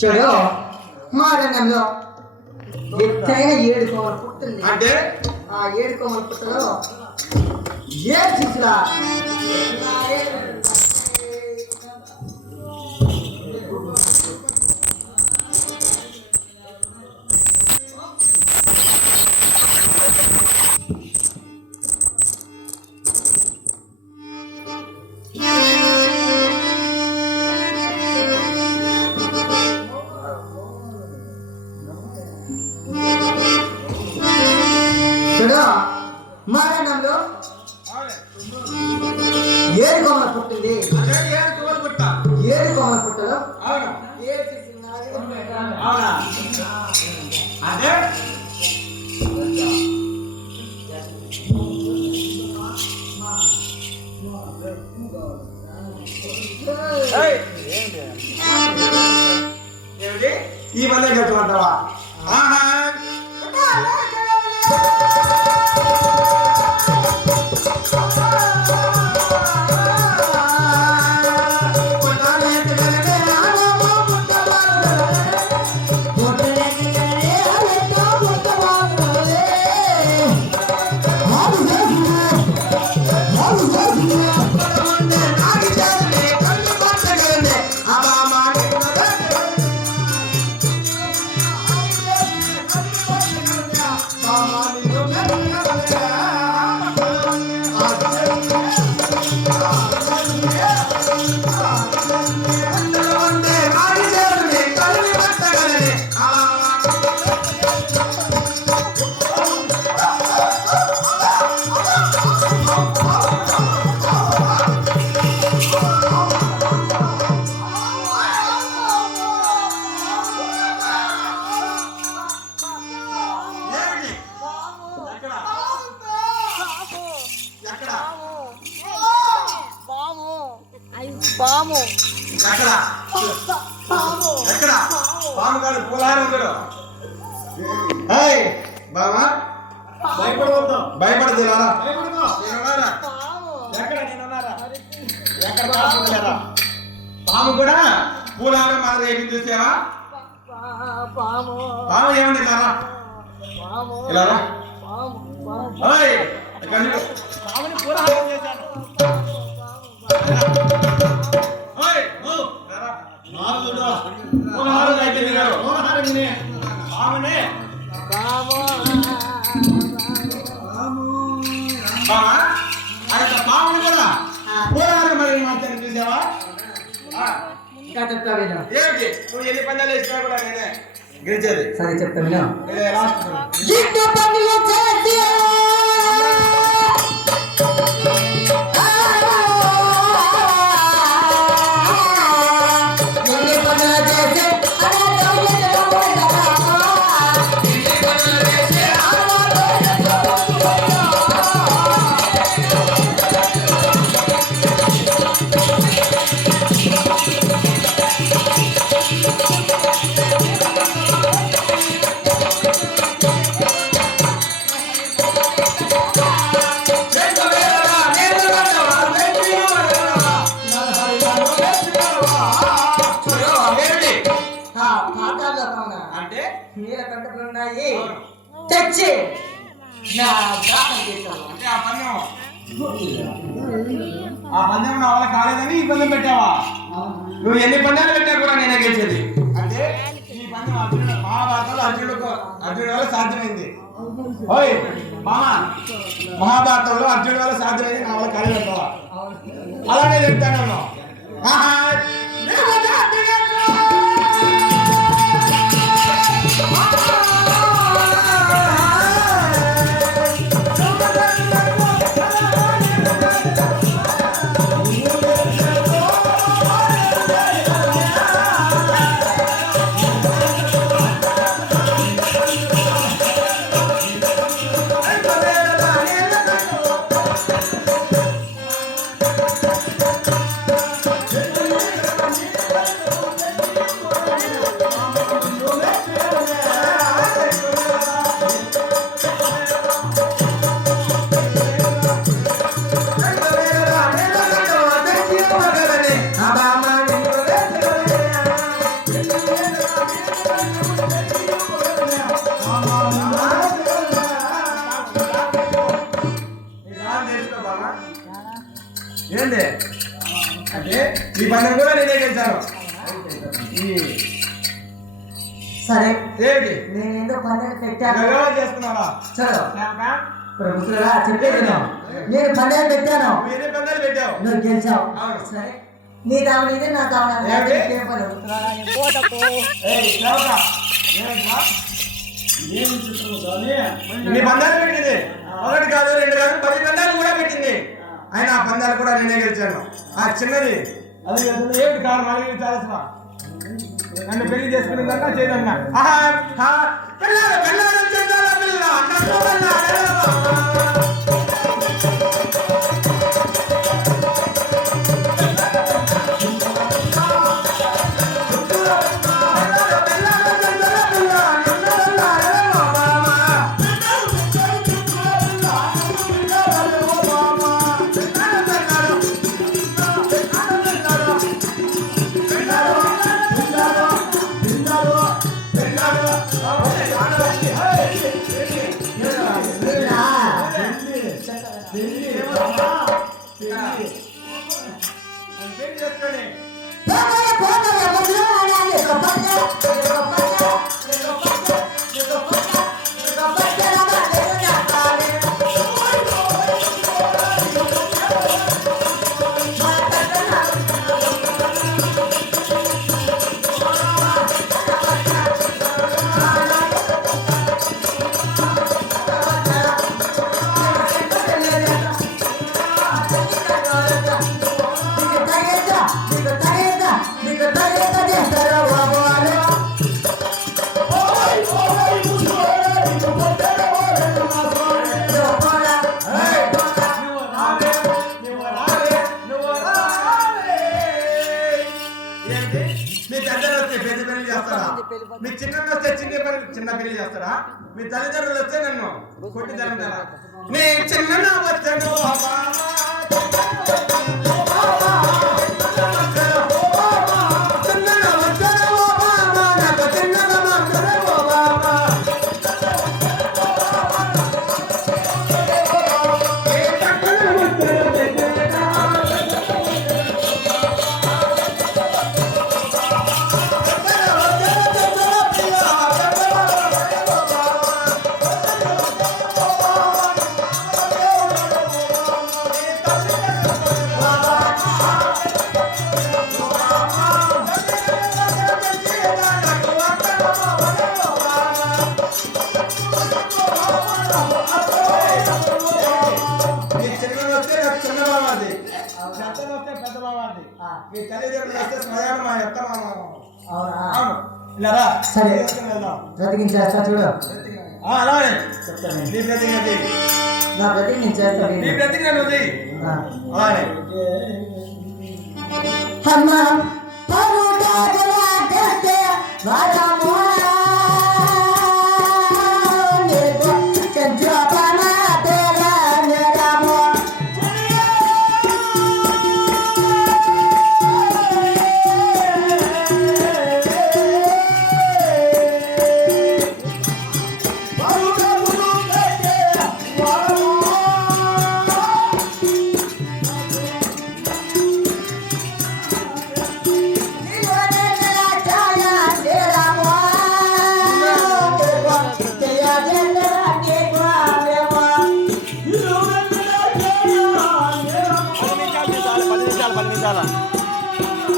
చూడు మారణంలో ఎత్తైన 7 కోమల పుట్టింది. అంటే ఆ 7 కోమల పుట్టలో ఏ శిశురా మరణంలో 7 కోమల పుట్టింది. 7 కోమల పుట్టలో అదే ఈ మధ్య కట్టుకుంటావా? పాము ఎక్కడ ఎక్కడ పాము కాదు పులారం చూడు. బావా భయపడదు పాము కూడా పూలారం మాదిరి ఏమి చూసావా? పాము ఏమండి ఇలా పాముని పూలారం చేశాను. పాముని కూడా పూలారం మరి మాత్రం చూసావా? చెప్తా విను. ఏమిటి నువ్వు ఎన్ని పందాలు వేసినా కూడా నేనే గెలిచేది. సరే చెప్తా విను. లాస్ట్ అంటే నీళ్ళ కంటలు ఉన్నాయి తెచ్చి నా దాహం చేశాను. అంటే ఆ పందెం నా వల్ల కాలేదని ఈ పందెం పెట్టావా? నువ్వు ఎన్ని పందాలు పెట్టా కూడా నేనే గెలిచేది. అంటే ఈ పందెం అర్జునుడు మహాభారతంలో అర్జునుడి వల్ల సాధ్యమైంది. ఓయ్ మామ, మహాభారతంలో అర్జునుడి వల్ల సాధ్యమైంది, నా వల్ల కాలేదంటావా? అలానే చెప్తాను. నా బామ్మ నిన్ను వెతుకునే. ఏంటి అంటే ఈ పందెం కూడా నేనే గెలిచాను. సరే ఏంటి నేను ఏదో పందెం పెట్టాను వ్యవహారం చేస్తున్నావా? చలో ప్రభుత్వరా చెప్పేది నేను పందెం పెట్టాను వేరే పందాలు పెట్టావు, నువ్వు గెలిచావు. అవును. సరే నీ కావాలి ఇది నా కావాలి ఏమిటి? ఏం పని? ఏయ్, లేవరా. ఏంట్రా? ఇన్ని పందాలు పెట్టింది, ఒకటి కాదు రెండు కాదు 10 పందాలు కూడా పెట్టింది. అయినా ఆ పందాలు కూడా నేనే గెలిచాను. ఆ చిన్నది అది ఏమిటి కాదు మళ్ళీ చాలసిన నన్ను పెళ్లి చేసుకునేదన్నా చేయదన్నా. పిల్లలు పిల్లలు చెందాల పిల్ల నన్ను మీ చిన్న వస్తే చిన్న పెళ్లి చేస్తారా? మీ తల్లిదండ్రులు వస్తే నన్ను కొట్టి తరంటారా? నీ చిన్న వచ్చాను సరే బ్రతికించేస్తా చూడు. అలానే చెప్తాను. నీ బ్రతికి నా బ్రతికి నేను చేస్తా. నీ బ్రతికి నేను అలానే అమ్మా పరుడా గలాటే వారామో నేగో చంద్రబానా తెరా నేరామో చాలా